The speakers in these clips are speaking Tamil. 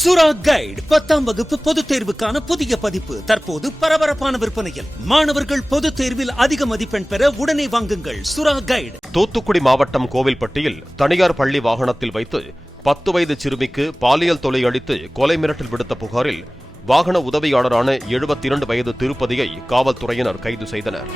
சுரா கைடு 10ஆம் வகுப்பு பொதுத் தேர்வுக்கான புதிய பதிப்பு தற்போது பரபரப்பான விற்பனையில். மாணவர்கள் பொதுத் தேர்வில் அதிக மதிப்பெண் பெற உடனே வாங்குங்கள் சுரா கைடு. தூத்துக்குடி மாவட்டம் கோவில்பட்டியில் தனியார் பள்ளி வாகனத்தில் வைத்து 10 வயது சிறுமிக்கு பாலியல் தொல்லை அளித்து கொலை மிரட்டல் விடுத்த புகாரில் வாகன உதவியாளரான 72 வயது திருப்பதியை காவல்துறையினர் கைது செய்தனர்.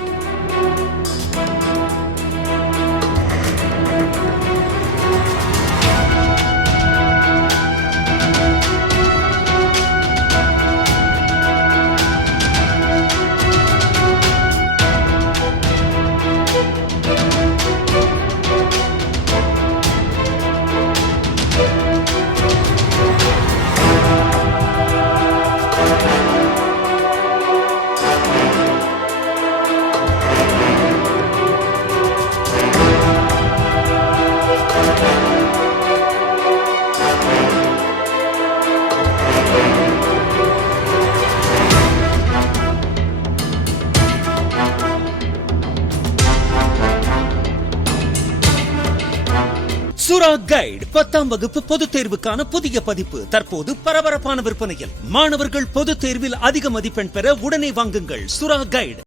சுரா கைடு 10ஆம் வகுப்பு பொதுத் தேர்வுக்கான புதிய பதிப்பு தற்போது பரபரப்பான விற்பனையில். மாணவர்கள் பொதுத் தேர்வில் அதிக மதிப்பெண் பெற உடனே வாங்குங்கள் சுரா கைடு.